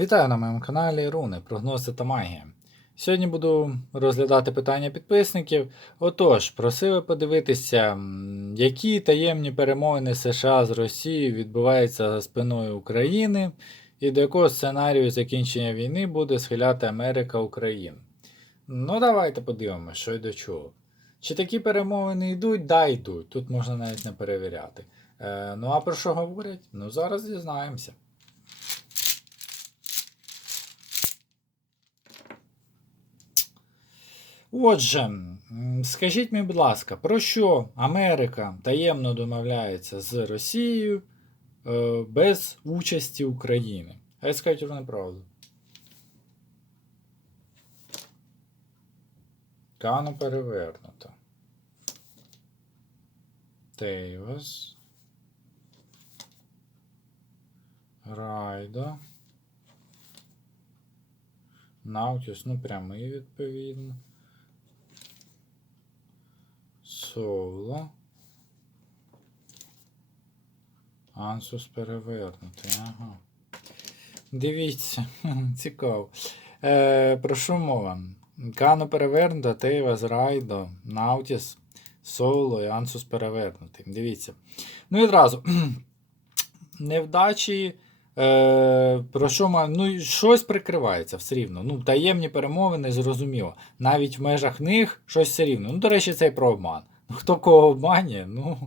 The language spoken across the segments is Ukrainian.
Вітаю на моєму каналі Руни, прогнози та магія. Сьогодні буду розглядати питання підписників. Отож, просили подивитися, які таємні перемовини США з Росією відбуваються за спиною України, і до якого сценарію закінчення війни буде схиляти Америка Україну. Ну, давайте подивимося, що й до чого. Чи такі перемовини йдуть? Да, йдуть. Тут можна навіть не перевіряти. Е, ну а про що говорять? Ну зараз дізнаємося. Отже, скажіть мені, будь ласка, про що Америка таємно домовляється з Росією е, без участі України? Хай скажуть вони правду. Кано перевернуто. Тейвас. Райдо. Наутіс, ну прямий відповідно. Соло. Ансус перевернутий, ага. Дивіться, цікаво. Е, про що мова? Кано перевернута, Тейвас, Райдо, Наутіс, Соло і Ансус перевернутий. Дивіться. Ну і одразу. Невдачі. Е, про що ма- ну, щось прикривається все рівно. Ну, таємні перемовини, зрозуміло. Навіть в межах них щось все рівно. Ну, до речі, це і про обман. Хто кого обманює? Ну,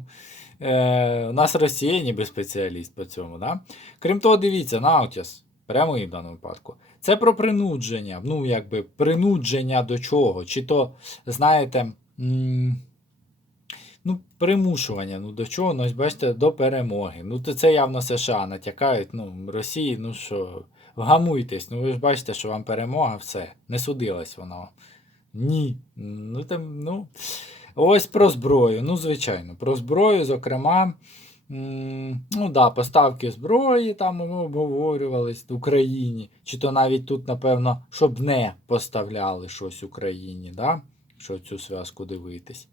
е, у нас Росія ніби спеціаліст по цьому. Да? Крім того, дивіться, Наутіс, прямий в даному випадку. Це про принудження. Ну, якби принудження до чого? Чи то, знаєте. Ну, примушування, ну до чого, ну, бачите, до перемоги. Ну, то це явно США натякають, ну, Росії, ну що, вгамуйтесь, ну ви ж бачите, що вам перемога, все, не судилась вам. Ні. Ну, там, ну, ось про зброю. Ну, звичайно, про зброю, зокрема, ну да, поставки зброї там ми обговорювались в Україні, чи то навіть тут, напевно, щоб не поставляли щось Україні, да? що цю зв'язку дивитись.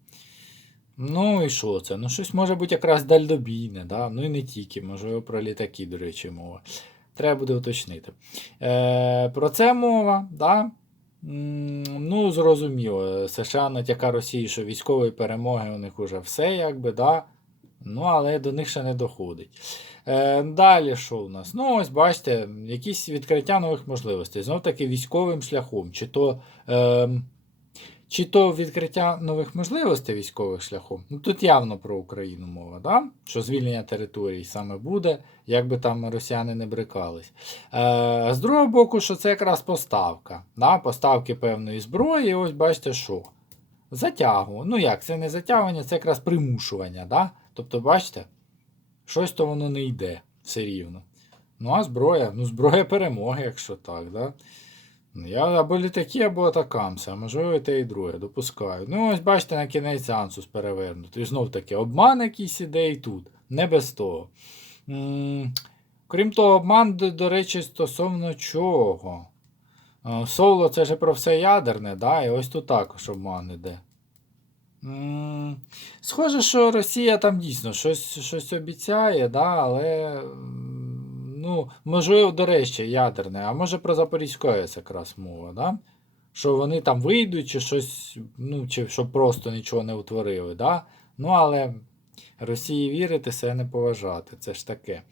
Ну і що це? Ну, щось може бути якраз дальнобійне, да? ну і не тільки, можливо, про літаки, до речі, мова. Треба буде уточнити. Е, про це мова, да? Ну, зрозуміло, США натяка Росії, що військової перемоги у них уже все, якби, да? ну, але до них ще не доходить. Е, далі що у нас? Ну, ось бачите, якісь відкриття нових можливостей. Знов таки військовим шляхом, чи то. Е, чи то відкриття нових можливостей військових шляхом, ну тут явно про Україну мова, да? що звільнення територій саме буде, як би там росіяни не брикались. Е, з другого боку, що це якраз поставка. Да? Поставки певної зброї, ось бачите, що? Затягу. Ну як, це не затягування, це якраз примушування. Да? Тобто, бачите, щось то воно не йде все рівно. Ну, а зброя, ну, зброя перемоги, якщо так. Да? Я або літаки, або атакамси, а можливо і те і друге, допускаю. Ну, ось бачите, на кінець ансус перевернутий. І знов таки, обман якийсь іде і тут. Не без того. М, Крім того, обман, до, до речі, стосовно чого? Е, Соло це ж про все ядерне, да? і ось тут також обман іде. М, Схоже, що Росія там дійсно щось, щось обіцяє, да, але. Ну, можливо, до речі, ядерне, а може про Запорізьку АЕС якраз мова, да? Що вони там вийдуть, чи щось, ну, чи щоб просто нічого не утворили, да? Ну, але Росії вірити, себе не поважати. Це ж таке.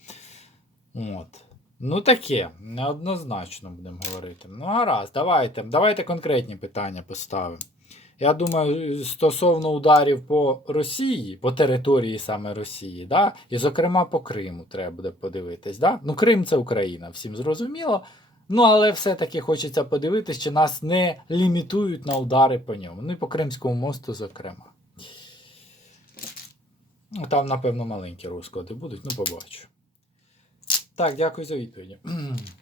От. Ну, таке, неоднозначно будемо говорити. Ну, гаразд, давайте, давайте конкретні питання поставимо. Я думаю, стосовно ударів по Росії, по території саме Росії, да? і, зокрема, по Криму треба буде подивитись. Да? Ну, Крим це Україна, всім зрозуміло. Ну, але все-таки хочеться подивитись, чи нас не лімітують на удари по ньому. Ну і по Кримському мосту, зокрема. Ну, Там, напевно, маленькі розклади будуть, ну побачу. Так, дякую за відповіді.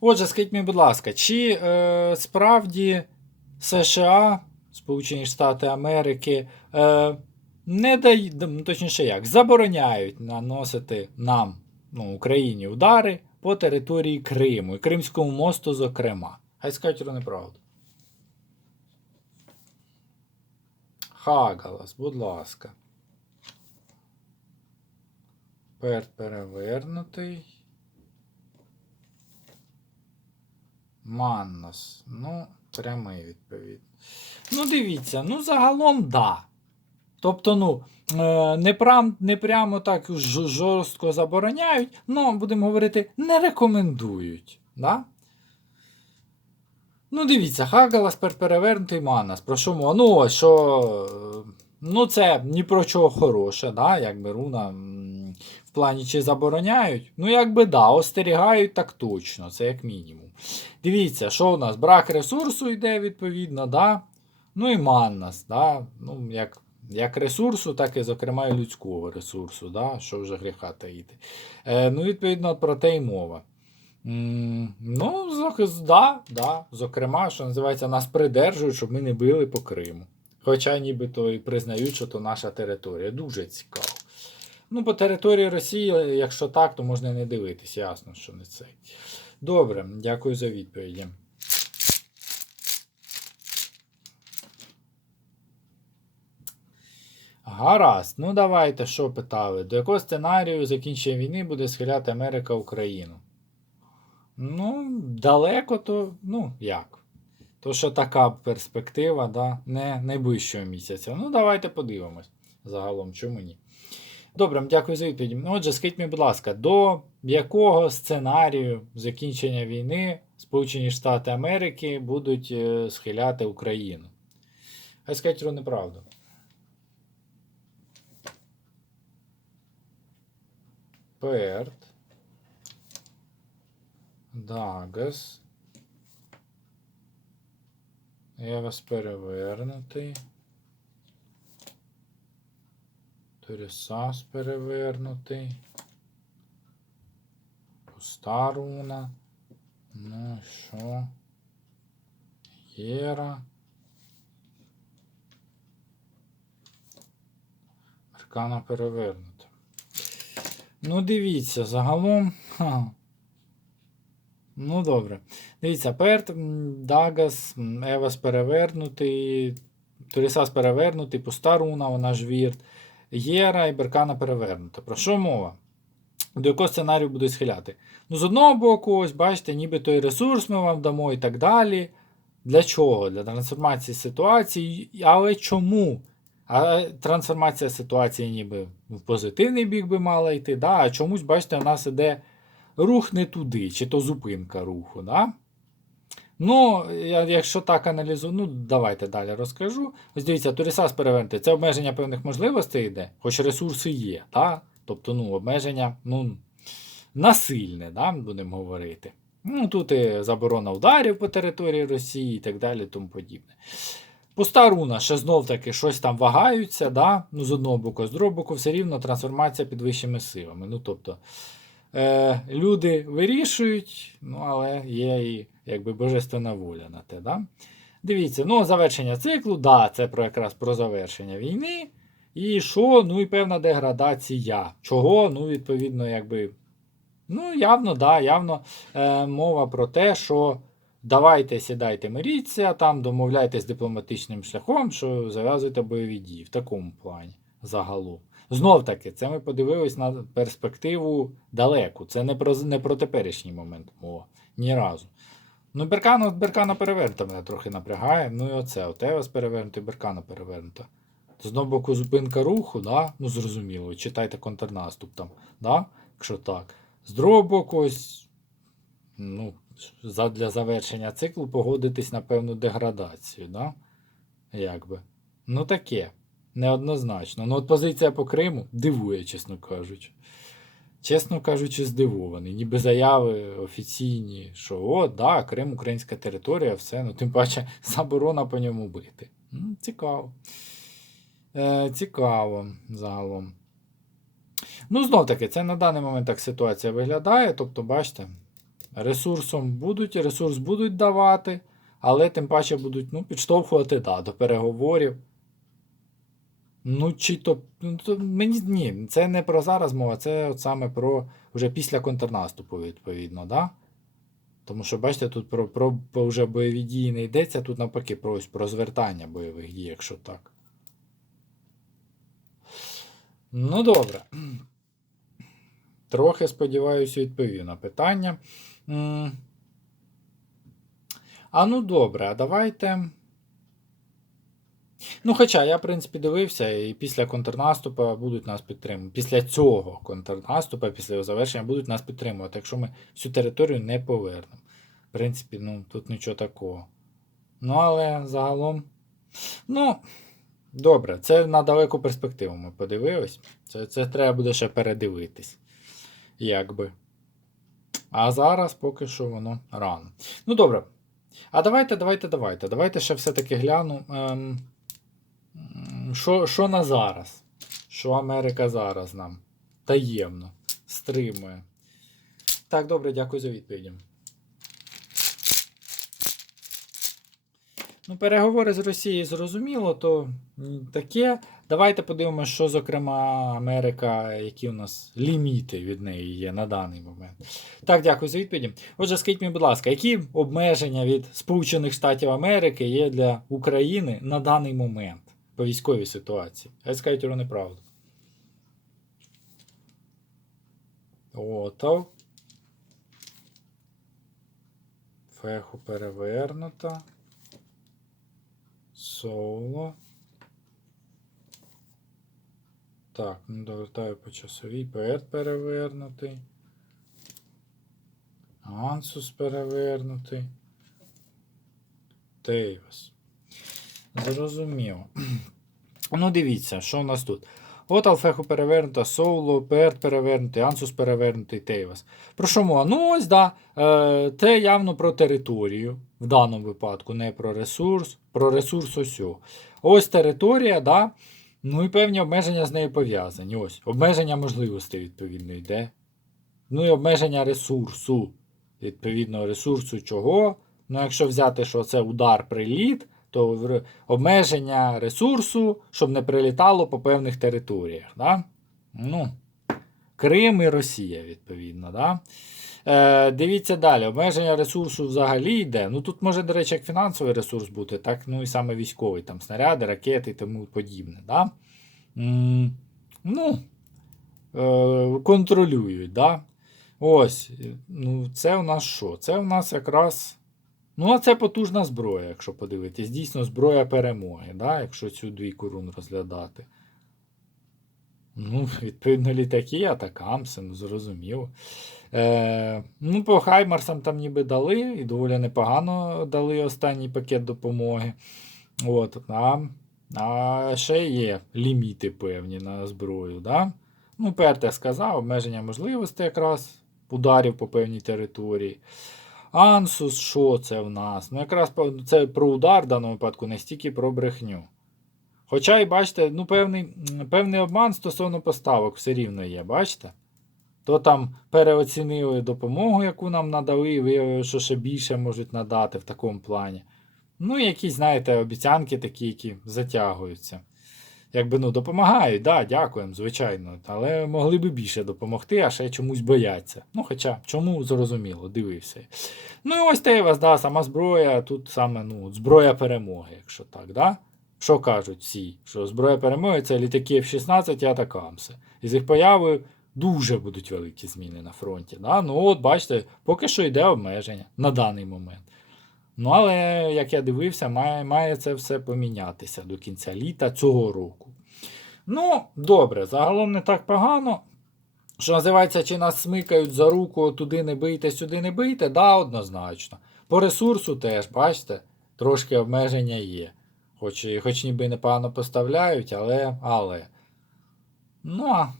Отже, скажіть мені, будь ласка, чи е, справді США, Сполучені Штати Америки, е, не дають, ну, точніше як, забороняють наносити нам, ну, Україні, удари по території Криму і Кримському мосту, зокрема. Хай скажуть вони правду. Хагалас, будь ласка. Перт перевернутий. Маннос. Ну, прямий відповідь. Ну, дивіться, ну загалом да. Тобто, ну, е, не, прям, не прямо так жорстко забороняють, але, будемо говорити, не рекомендують. Да? Ну, дивіться, Хагалас пер- перевернутий Манас. Про що мова? Ну, що. е, Ну, це ні про чого хороше, да? якби руна в плані чи забороняють. Ну, якби да, остерігають так точно, це як мінімум. Дивіться, що у нас? Брак ресурсу йде, відповідно, да? Ну і маннас, да? ну, як, як ресурсу, так і, зокрема, і людського ресурсу, да? що вже гріха таїти. Е, ну, відповідно, про те й мова. Ну, да, да, зокрема, що називається, нас придержують, щоб ми не били по Криму. Хоча нібито і признають, що то наша територія. Дуже цікаво. Ну, по території Росії, якщо так, то можна не дивитись, ясно, що не цей. Добре, дякую за відповіді. Гаразд, ну давайте, що питали? До якого сценарію закінчення війни буде схиляти Америка Україну? Ну, далеко то, ну, як? То що така перспектива, да? не найближчого місяця. Ну, давайте подивимось. Загалом, чому ні? Добре, дякую за відповіді. Ну, Отже, скажіть мені, будь ласка, до якого сценарію закінчення війни Сполучені Штати Америки будуть е, схиляти Україну? Хай скажіть про неправду. Перт. Дагас. Евас перевернутий. Торісас перевернутий. Пуста руна. Ну що? Єра. Аркана перевернута. Ну, дивіться, загалом. Ха. Ну, добре. Дивіться, Перт, Дагас, Евас перевернутий, Торісас перевернутий, пуста руна, вона ж вірт. Єра і Беркана перевернута. Про що мова? До якого сценарію буде схиляти? Ну, з одного боку, ось бачите, ніби той ресурс ми вам дамо і так далі. Для чого? Для трансформації ситуації. Але чому? А трансформація ситуації ніби в позитивний бік би мала йти. Да? А чомусь, бачите, у нас іде рух не туди, чи то зупинка руху. Да? Ну, якщо так аналізую, ну давайте далі розкажу. Ось дивіться, Турісас перевернути. Це обмеження певних можливостей йде, хоч ресурси є. Да? Тобто, ну, обмеження ну, насильне, да? будемо говорити. Ну, тут і заборона ударів по території Росії і так далі, тому подібне. Пуста руна, ще знов таки щось там вагаються, да? ну, з одного боку, з другого боку, все рівно трансформація під вищими силами. Ну, тобто, е, люди вирішують, ну, але є і якби божественна воля на те. Да? Дивіться, ну, завершення циклу, да, це про якраз про завершення війни. І що? Ну і певна деградація. Чого? Ну, відповідно, якби. Ну, явно, да, явно е, мова про те, що давайте сідайте, миріться, там домовляйтесь дипломатичним шляхом, що зав'язуйте бойові дії в такому плані загалом. Знов таки, це ми подивились на перспективу далеку. Це не про, не про теперішній момент мова. Ні разу. Ну, Беркана, Беркана перевернута мене трохи напрягає. Ну і оце, Отевас перевернуто, і Беркана перевернута. З одного боку, зупинка руху, да? ну зрозуміло, читайте контрнаступ там, да? якщо так. З другого боку, ось, ну, для завершення циклу погодитись на певну деградацію, да? Якби. Ну таке. Неоднозначно. Ну, от позиція по Криму дивує, чесно кажучи. Чесно кажучи, здивований. Ніби заяви офіційні, що о, да, Крим українська територія, все, ну тим паче заборона по ньому бити. М, цікаво. Е, цікаво загалом. Ну, знов таки, це на даний момент так ситуація виглядає. Тобто, бачите, ресурсом будуть, ресурс будуть давати, але тим паче будуть ну, підштовхувати да, до переговорів. Ну, чи то, ну, мені ні, це не про зараз мова, це от саме про вже після контрнаступу, відповідно, да? Тому що, бачите, тут про, про, про вже бойові дії не йдеться, тут навпаки про, ось про звертання бойових дій, якщо так. Ну, добре. трохи, сподіваюся, відповів на питання. А ну добре, а давайте. Ну, хоча я, в принципі, дивився, і після контрнаступу будуть нас підтримувати. Після цього контрнаступу, після його завершення, будуть нас підтримувати, якщо ми всю територію не повернемо. В принципі, ну, тут нічого такого. Ну, але загалом. Ну, добре, це на далеку перспективу ми подивились. Це, це треба буде ще передивитись. Якби. А зараз поки що воно рано. Ну, добре. А давайте, давайте, давайте. Давайте ще все-таки гляну. Ем, що, що на зараз? Що Америка зараз нам таємно стримує. Так, добре, дякую за відповідь. Ну, переговори з Росією зрозуміло, то таке. Давайте подивимося, що, зокрема, Америка, які у нас ліміти від неї є на даний момент. Так, дякую за відповіді. Отже, скажіть мені, будь ласка, які обмеження від Сполучених Штатів Америки є для України на даний момент по військовій ситуації? Хай скажуть вони правду. Ото. Феху перевернута. Соло. Так, ну довертаю по часовій. Перед перевернутий. Ансус перевернутий. Тейвас. Зрозуміло. Ну, дивіться, що у нас тут. От Алфеху перевернута, Соуло, Перт перевернутий, Ансус перевернутий, Тейвас. Про що мова? Ну, ось да. Е, Це явно про територію. В даному випадку, не про ресурс, про ресурс ось. о. Ось територія, да. Ну і певні обмеження з нею пов'язані. Ось. Обмеження можливостей, відповідно, йде. Ну і обмеження ресурсу. Відповідно, ресурсу чого? Ну, якщо взяти, що це удар приліт, то обмеження ресурсу, щоб не прилітало по певних територіях. Да? Ну, Крим і Росія, відповідно. Да? Е, дивіться далі, обмеження ресурсу взагалі йде. Ну тут може, до речі, як фінансовий ресурс бути, так ну і саме військовий, там снаряди, ракети і тому подібне. Да? М, ну, е, контролюють. Да? Ось, ну це у нас що? Це у нас якраз. Ну, а це потужна зброя, якщо подивитись. Дійсно, зброя перемоги, да? якщо цю двійку рун розглядати. Ну, відповідно, літаки, атакамси, ну зрозуміло. Е, ну, по Хаймарсам там ніби дали, і доволі непогано дали останній пакет допомоги. От, а, а ще є ліміти певні на зброю. Да? Ну, Перте сказав, обмеження можливостей якраз ударів по певній території. Ансус, що це в нас? Ну, якраз це про удар в даному випадку, не стільки про брехню. Хоча і бачите, ну, певний, певний обман стосовно поставок все рівно є, бачите? То там переоцінили допомогу, яку нам надали, і виявили, що ще більше можуть надати в такому плані. Ну, якісь, знаєте, обіцянки такі, які затягуються. Якби ну, допомагають, да, дякуємо, звичайно. Але могли би більше допомогти, а ще чомусь бояться. Ну, хоча, чому зрозуміло, дивився. Ну і ось те вас, да, сама зброя, тут саме ну, зброя перемоги, якщо так, да? Що кажуть всі? Що зброя перемоги це літаки F-16 і атакамси. І з їх появою дуже будуть великі зміни на фронті. Да? Ну от, бачите, поки що йде обмеження на даний момент. Ну, але, як я дивився, має, має це все помінятися до кінця літа цього року. Ну, добре, загалом не так погано. Що називається, чи нас смикають за руку, туди не бийте, сюди не бийте, да, однозначно. По ресурсу теж, бачите, трошки обмеження є. Хоч, хоч ніби непогано поставляють, але. але. Ну, а.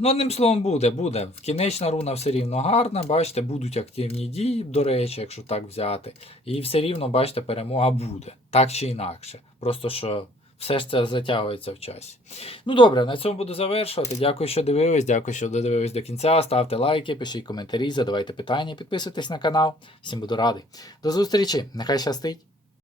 Ну, одним словом, буде, буде. Кінечна руна все рівно гарна, бачите, будуть активні дії, до речі, якщо так взяти. І все рівно, бачите, перемога буде. Так чи інакше. Просто що все ж це затягується в часі. Ну добре, на цьому буду завершувати. Дякую, що дивились, дякую, що додивились до кінця. Ставте лайки, пишіть коментарі, задавайте питання, підписуйтесь на канал. Всім буду радий. До зустрічі, нехай щастить!